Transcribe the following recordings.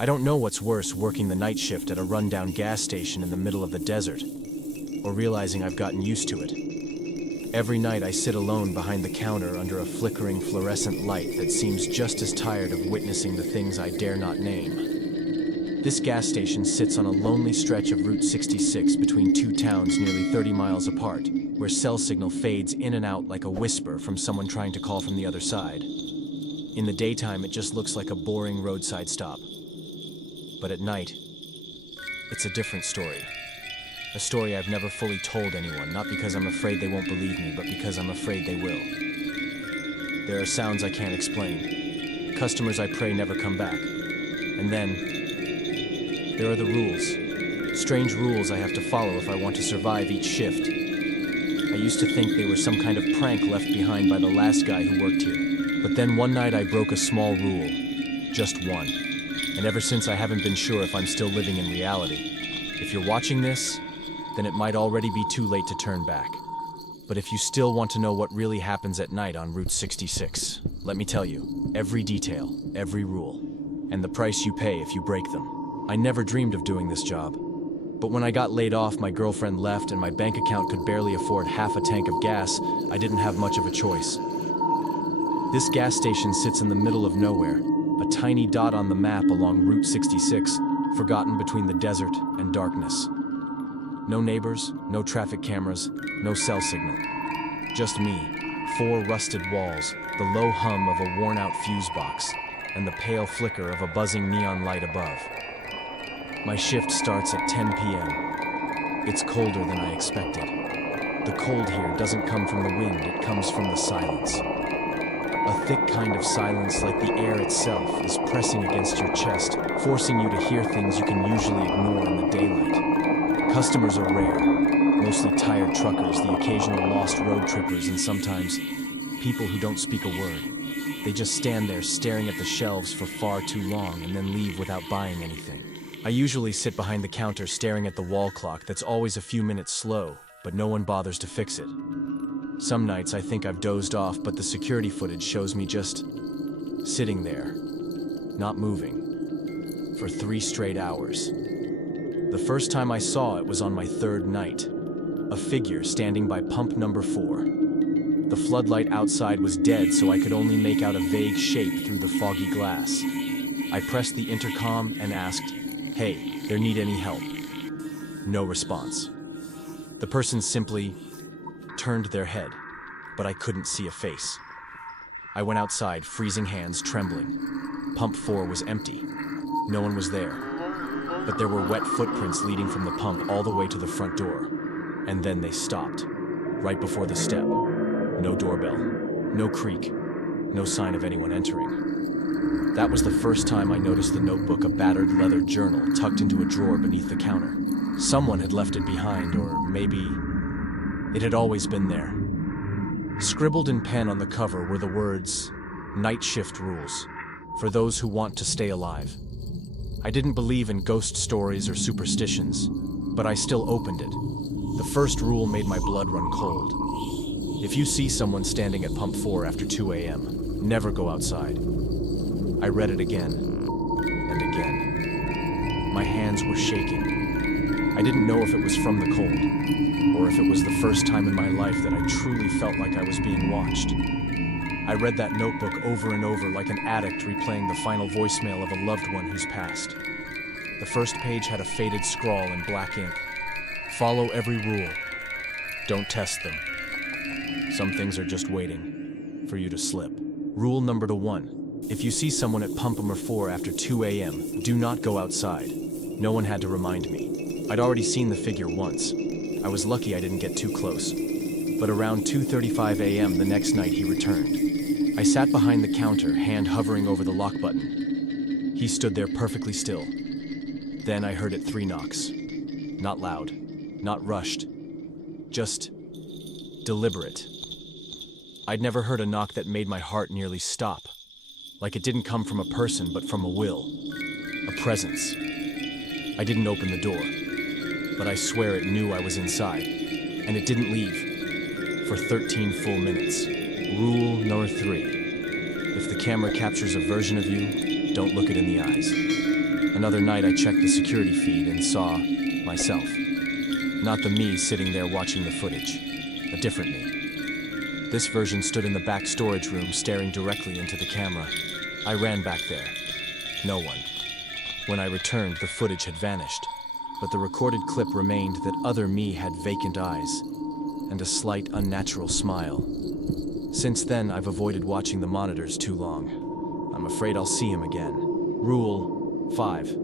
I don't know what's worse, working the night shift at a rundown gas station in the middle of the desert, or realizing I've gotten used to it. Every night I sit alone behind the counter under a flickering fluorescent light that seems just as tired of witnessing the things I dare not name. This gas station sits on a lonely stretch of Route 66 between two towns nearly 30 miles apart, where cell signal fades in and out like a whisper from someone trying to call from the other side. In the daytime, it just looks like a boring roadside stop. But at night, it's a different story. A story I've never fully told anyone, not because I'm afraid they won't believe me, but because I'm afraid they will. There are sounds I can't explain. Customers I pray never come back. And then, there are the rules. Strange rules I have to follow if I want to survive each shift. I used to think they were some kind of prank left behind by the last guy who worked here. But then one night I broke a small rule. Just one. And ever since I haven't been sure if I'm still living in reality. If you're watching this, then it might already be too late to turn back. But if you still want to know what really happens at night on Route 66, let me tell you, every detail, every rule, and the price you pay if you break them. I never dreamed of doing this job. But when I got laid off, my girlfriend left, and my bank account could barely afford half a tank of gas, I didn't have much of a choice. This gas station sits in the middle of nowhere, a tiny dot on the map along Route 66, forgotten between the desert and darkness. No neighbors, no traffic cameras, no cell signal. Just me, 4 rusted walls, the low hum of a worn-out fuse box, and the pale flicker of a buzzing neon light above. My shift starts at 10 p.m. It's colder than I expected. The cold here doesn't come from the wind, it comes from the silence. A thick kind of silence, like the air itself, is pressing against your chest, forcing you to hear things you can usually ignore in the daylight. Customers are rare, mostly tired truckers, the occasional lost road trippers, and sometimes people who don't speak a word. They just stand there staring at the shelves for far too long and then leave without buying anything. I usually sit behind the counter staring at the wall clock that's always a few minutes slow, but no one bothers to fix it. Some nights I think I've dozed off, but the security footage shows me just sitting there, not moving, for 3 straight hours. The first time I saw it was on my 3rd night, a figure standing by pump number 4. The floodlight outside was dead, so I could only make out a vague shape through the foggy glass. I pressed the intercom and asked, "Hey, there need any help?" No response. The person simply turned their head, but I couldn't see a face. I went outside, freezing hands, trembling. Pump 4 was empty. No one was there. But there were wet footprints leading from the pump all the way to the front door. And then they stopped, right before the step. No doorbell, no creak, no sign of anyone entering. That was the first time I noticed the notebook, a battered leather journal tucked into a drawer beneath the counter. Someone had left it behind, or maybe it had always been there. Scribbled in pen on the cover were the words, "Night shift rules, for those who want to stay alive." I didn't believe in ghost stories or superstitions, but I still opened it. The first rule made my blood run cold. If you see someone standing at pump 4 after 2 a.m., never go outside. I read it again, and again. My hands were shaking. I didn't know if it was from the cold, or if it was the first time in my life that I truly felt like I was being watched. I read that notebook over and over like an addict replaying the final voicemail of a loved one who's passed. The first page had a faded scrawl in black ink. Follow every rule. Don't test them. Some things are just waiting for you to slip. Rule number 1. If you see someone at pump number 4 after 2 a.m., do not go outside. No one had to remind me. I'd already seen the figure once. I was lucky I didn't get too close. But around 2:35 a.m. the next night he returned. I sat behind the counter, hand hovering over the lock button. He stood there perfectly still. Then I heard it 3 knocks. Not loud, not rushed, just deliberate. I'd never heard a knock that made my heart nearly stop. Like it didn't come from a person, but from a will, a presence. I didn't open the door, but I swear it knew I was inside, and it didn't leave for 13 full minutes. Rule number 3. If the camera captures a version of you, don't look it in the eyes. Another night I checked the security feed and saw myself. Not the me sitting there watching the footage, a different me. This version stood in the back storage room staring directly into the camera. I ran back there. No one. When I returned, the footage had vanished, but the recorded clip remained that other me had vacant eyes and a slight unnatural smile. Since then, I've avoided watching the monitors too long. I'm afraid I'll see him again. Rule 5.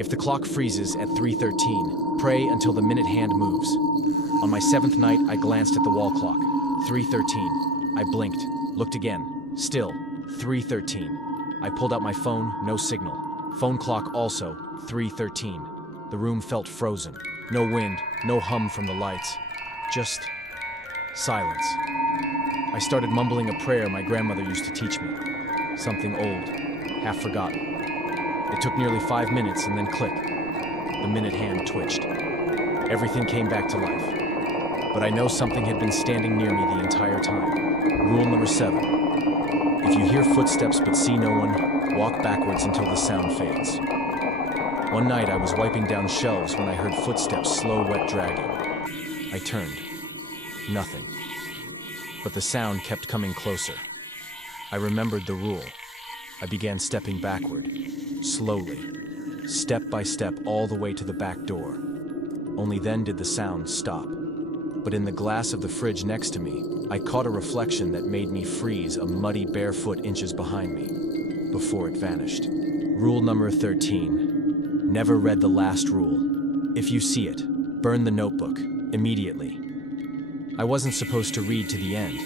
If the clock freezes at 3:13, pray until the minute hand moves. On my 7th night, I glanced at the wall clock. 3:13. I blinked, looked again. Still, 3:13. I pulled out my phone, no signal. Phone clock also, 3:13. The room felt frozen. No wind, no hum from the lights. Just silence. I started mumbling a prayer my grandmother used to teach me. Something old, half forgotten. It took nearly 5 minutes and then click. The minute hand twitched. Everything came back to life. But I know something had been standing near me the entire time. Rule number 7. If you hear footsteps but see no one, walk backwards until the sound fades. One night I was wiping down shelves when I heard footsteps, slow, wet dragging. I turned. Nothing. But the sound kept coming closer. I remembered the rule. I began stepping backward, slowly, step by step all the way to the back door. Only then did the sound stop. But in the glass of the fridge next to me, I caught a reflection that made me freeze a muddy bare foot inches behind me, before it vanished. Rule number 13. Never read the last rule. If you see it, burn the notebook, immediately. I wasn't supposed to read to the end,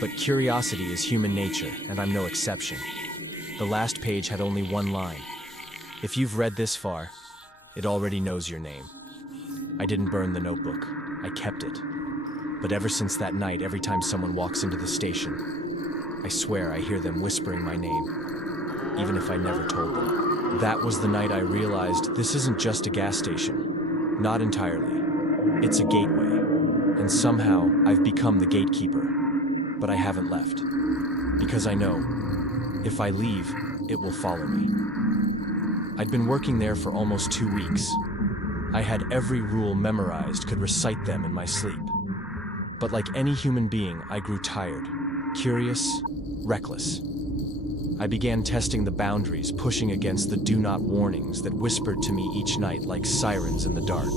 but curiosity is human nature, and I'm no exception. The last page had only one line. If you've read this far, it already knows your name. I didn't burn the notebook. I kept it. But ever since that night, every time someone walks into the station, I swear I hear them whispering my name, even if I never told them. That was the night I realized this isn't just a gas station. Not entirely. It's a gateway. And somehow, I've become the gatekeeper. But I haven't left. Because I know, if I leave, it will follow me. I'd been working there for almost 2 weeks. I had every rule memorized, could recite them in my sleep. But like any human being, I grew tired, curious, reckless. I began testing the boundaries, pushing against the do not warnings that whispered to me each night like sirens in the dark.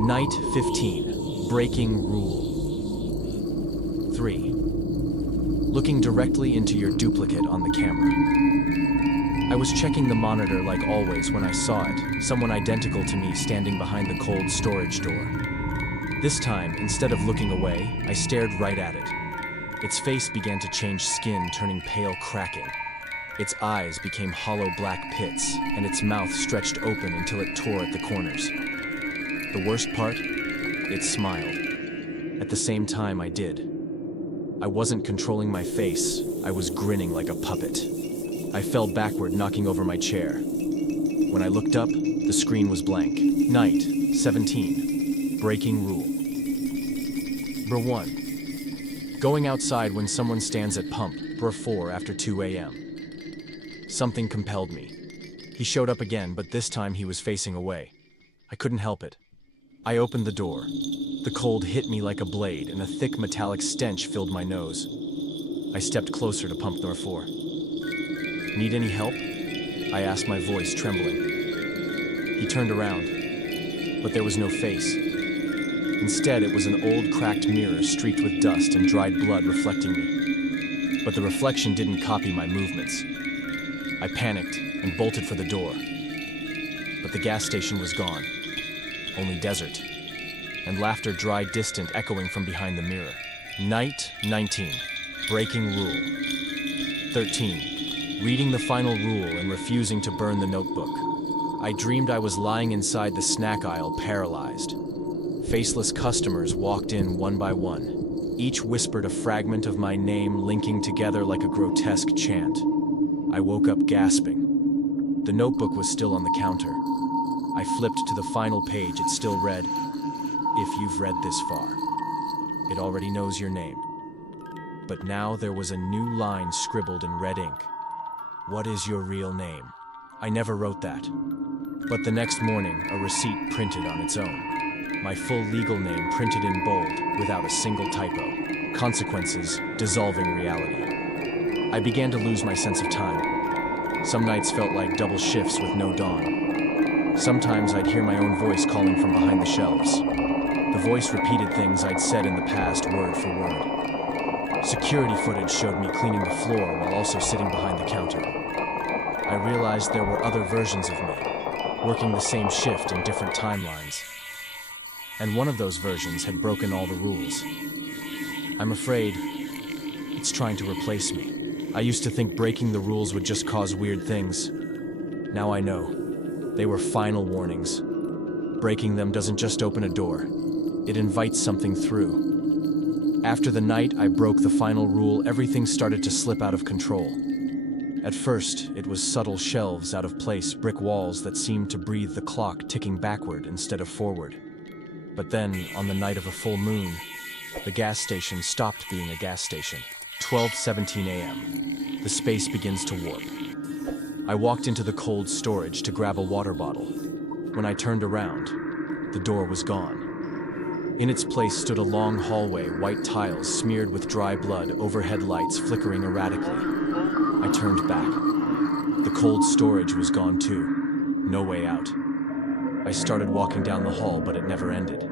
Night 15, breaking rule. 3. Looking directly into your duplicate on the camera. I was checking the monitor like always when I saw it, someone identical to me standing behind the cold storage door. This time, instead of looking away, I stared right at it. Its face began to change skin, turning pale, cracking. Its eyes became hollow black pits, and its mouth stretched open until it tore at the corners. The worst part? It smiled. At the same time, I did. I wasn't controlling my face, I was grinning like a puppet. I fell backward, knocking over my chair. When I looked up, the screen was blank. Night 17. Breaking rule. Number 1. Going outside when someone stands at pump, br 4 after 2 a.m. Something compelled me. He showed up again, but this time he was facing away. I couldn't help it. I opened the door. The cold hit me like a blade, and a thick metallic stench filled my nose. I stepped closer to pump number 4. Need any help? I asked, my voice trembling. He turned around, but there was no face. Instead, it was an old cracked mirror streaked with dust and dried blood reflecting me. But the reflection didn't copy my movements. I panicked and bolted for the door. But the gas station was gone. Only desert. And laughter dry distant echoing from behind the mirror. Night 19. Breaking rule. 13. Reading the final rule and refusing to burn the notebook. I dreamed I was lying inside the snack aisle, paralyzed. Faceless customers walked in one by one. Each whispered a fragment of my name, linking together like a grotesque chant. I woke up gasping. The notebook was still on the counter. I flipped to the final page. It still read, "If you've read this far, it already knows your name." But now there was a new line scribbled in red ink. "What is your real name?" I never wrote that. But the next morning, a receipt printed on its own. My full legal name printed in bold, without a single typo. Consequences, dissolving reality. I began to lose my sense of time. Some nights felt like double shifts with no dawn. Sometimes I'd hear my own voice calling from behind the shelves. The voice repeated things I'd said in the past word for word. Security footage showed me cleaning the floor while also sitting behind the counter. I realized there were other versions of me, working the same shift in different timelines. And one of those versions had broken all the rules. I'm afraid it's trying to replace me. I used to think breaking the rules would just cause weird things. Now I know. They were final warnings. Breaking them doesn't just open a door. It invites something through. After the night I broke the final rule, everything started to slip out of control. At first, it was subtle shelves out of place, brick walls that seemed to breathe the clock ticking backward instead of forward. But then, on the night of a full moon, the gas station stopped being a gas station. 12:17 a.m. The space begins to warp. I walked into the cold storage to grab a water bottle. When I turned around, the door was gone. In its place stood a long hallway, white tiles smeared with dry blood, overhead lights flickering erratically. I turned back. The cold storage was gone too. No way out. I started walking down the hall, but it never ended.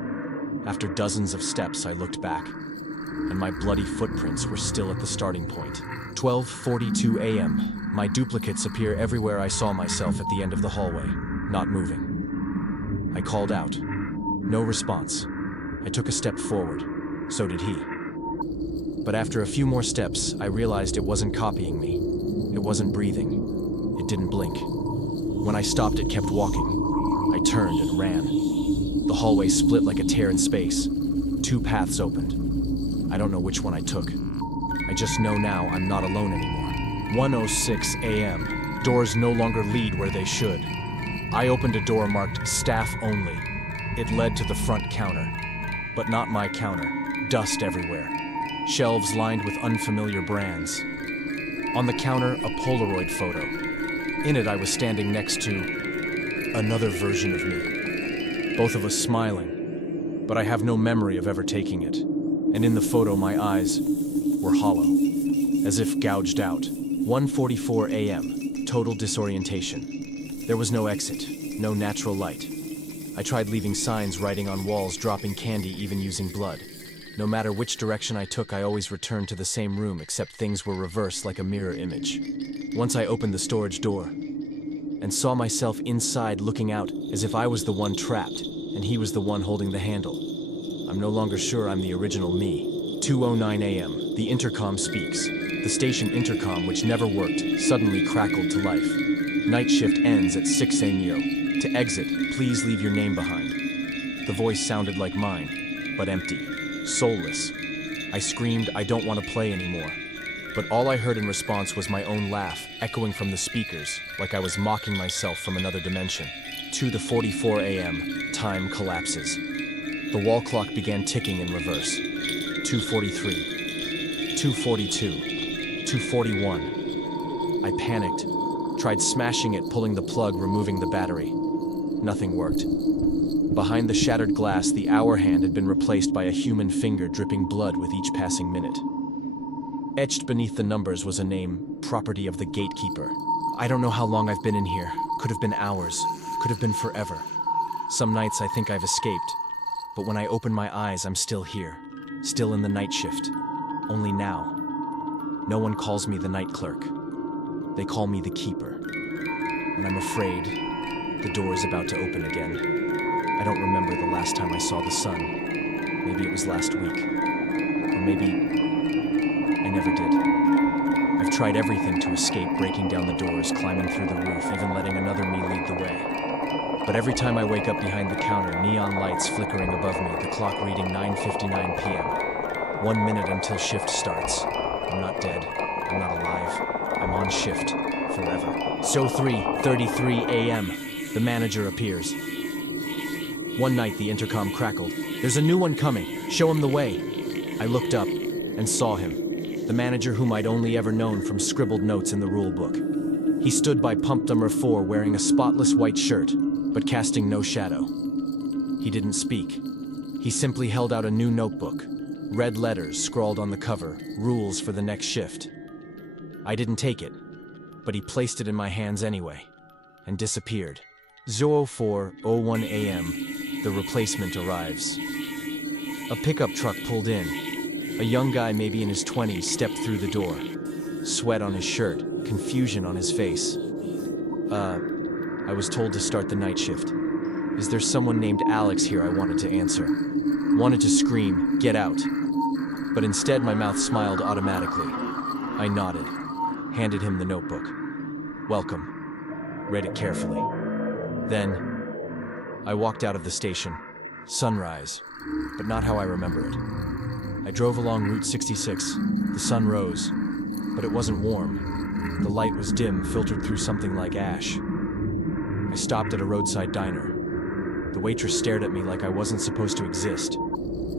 After dozens of steps, I looked back, and my bloody footprints were still at the starting point. 12:42 a.m. My duplicates appear everywhere I saw myself at the end of the hallway, not moving. I called out. No response. I took a step forward. So did he. But after a few more steps, I realized it wasn't copying me. It wasn't breathing. It didn't blink. When I stopped, it kept walking. I turned and ran. The hallway split like a tear in space. Two paths opened. I don't know which one I took. I just know now I'm not alone anymore. 1:06 a.m. Doors no longer lead where they should. I opened a door marked staff only. It led to the front counter. But not my counter. Dust everywhere. Shelves lined with unfamiliar brands. On the counter, a Polaroid photo. In it, I was standing next to another version of me. Both of us smiling, but I have no memory of ever taking it. And in the photo, my eyes were hollow, as if gouged out. 1:44 a.m. Total disorientation. There was no exit, no natural light. I tried leaving signs, writing on walls, dropping candy, even using blood. No matter which direction I took, I always returned to the same room, except things were reversed like a mirror image. Once I opened the storage door and saw myself inside looking out as if I was the one trapped and he was the one holding the handle. I'm no longer sure I'm the original me. 2:09 a.m. The intercom speaks. The station intercom, which never worked, suddenly crackled to life. Night shift ends at 6 a.m. To exit, please leave your name behind. The voice sounded like mine, but empty. Soulless. I screamed, I don't want to play anymore. But all I heard in response was my own laugh, echoing from the speakers, like I was mocking myself from another dimension. 2:44 a.m. Time collapses. The wall clock began ticking in reverse. 2:43. 2:42. 2:41. I panicked, tried smashing it, pulling the plug, removing the battery. Nothing worked. Behind the shattered glass, the hour hand had been replaced by a human finger dripping blood with each passing minute. Etched beneath the numbers was a name, property of the gatekeeper. I don't know how long I've been in here. Could have been hours. Could have been forever. Some nights I think I've escaped. But when I open my eyes, I'm still here. Still in the night shift. Only now. No one calls me the night clerk. They call me the keeper. And I'm afraid the door is about to open again. I don't remember the last time I saw the sun. Maybe it was last week. Or maybe I never did. I've tried everything to escape, breaking down the doors, climbing through the roof, even letting another me lead the way. But every time I wake up behind the counter, neon lights flickering above me, the clock reading 9:59 p.m. 1 minute until shift starts. I'm not dead. I'm not alive. I'm on shift. Forever. So 3:33 a.m. The manager appears. One night the intercom crackled. There's a new one coming. Show him the way. I looked up and saw him. The manager whom I'd only ever known from scribbled notes in the rule book. He stood by pump number 4 wearing a spotless white shirt, but casting no shadow. He didn't speak. He simply held out a new notebook. Red letters scrawled on the cover, rules for the next shift. I didn't take it, but he placed it in my hands anyway, and disappeared. 04:01 a.m., the replacement arrives. A pickup truck pulled in. A young guy, maybe in his 20s, stepped through the door. Sweat on his shirt, confusion on his face. I was told to start the night shift. Is there someone named Alex here? I wanted to answer. Wanted to scream, get out. But instead my mouth smiled automatically. I nodded, handed him the notebook. Welcome. Read it carefully. Then, I walked out of the station. Sunrise, but not how I remember it. I drove along Route 66. The sun rose, but it wasn't warm. The light was dim, filtered through something like ash. I stopped at a roadside diner. The waitress stared at me like I wasn't supposed to exist.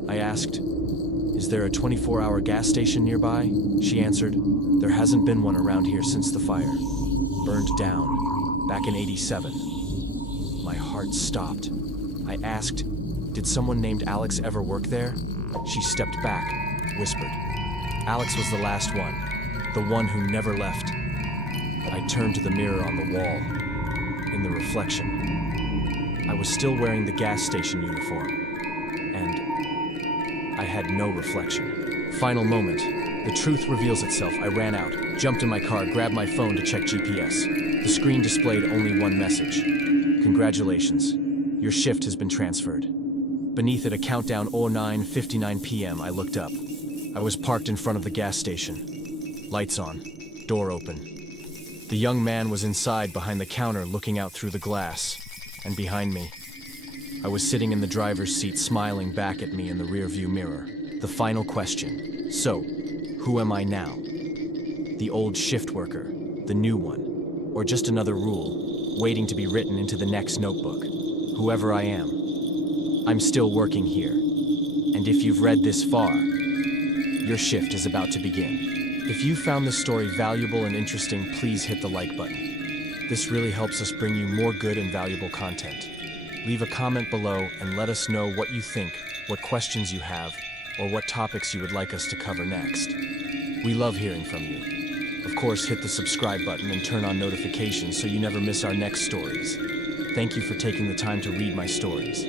I asked, "Is there a 24-hour gas station nearby?" She answered, "There hasn't been one around here since the fire. Burned down, back in '87. My heart stopped. I asked, "Did someone named Alex ever work there?" She stepped back, whispered, "Alex was the last one, the one who never left." I turned to the mirror on the wall. In the reflection, I was still wearing the gas station uniform, and I had no reflection. Final moment. The truth reveals itself. I ran out, jumped in my car, grabbed my phone to check GPS. The screen displayed only one message. "Congratulations. Your shift has been transferred." Beneath it, a countdown, 09:59 p.m. I looked up. I was parked in front of the gas station. Lights on, door open. The young man was inside behind the counter looking out through the glass. And behind me, I was sitting in the driver's seat smiling back at me in the rearview mirror. The final question. So, who am I now? The old shift worker, the new one, or just another rule, waiting to be written into the next notebook? Whoever I am, I'm still working here. And if you've read this far, your shift is about to begin. If you found this story valuable and interesting, please hit the like button. This really helps us bring you more good and valuable content. Leave a comment below and let us know what you think, what questions you have, or what topics you would like us to cover next. We love hearing from you. Of course, hit the subscribe button and turn on notifications so you never miss our next stories. Thank you for taking the time to read my stories.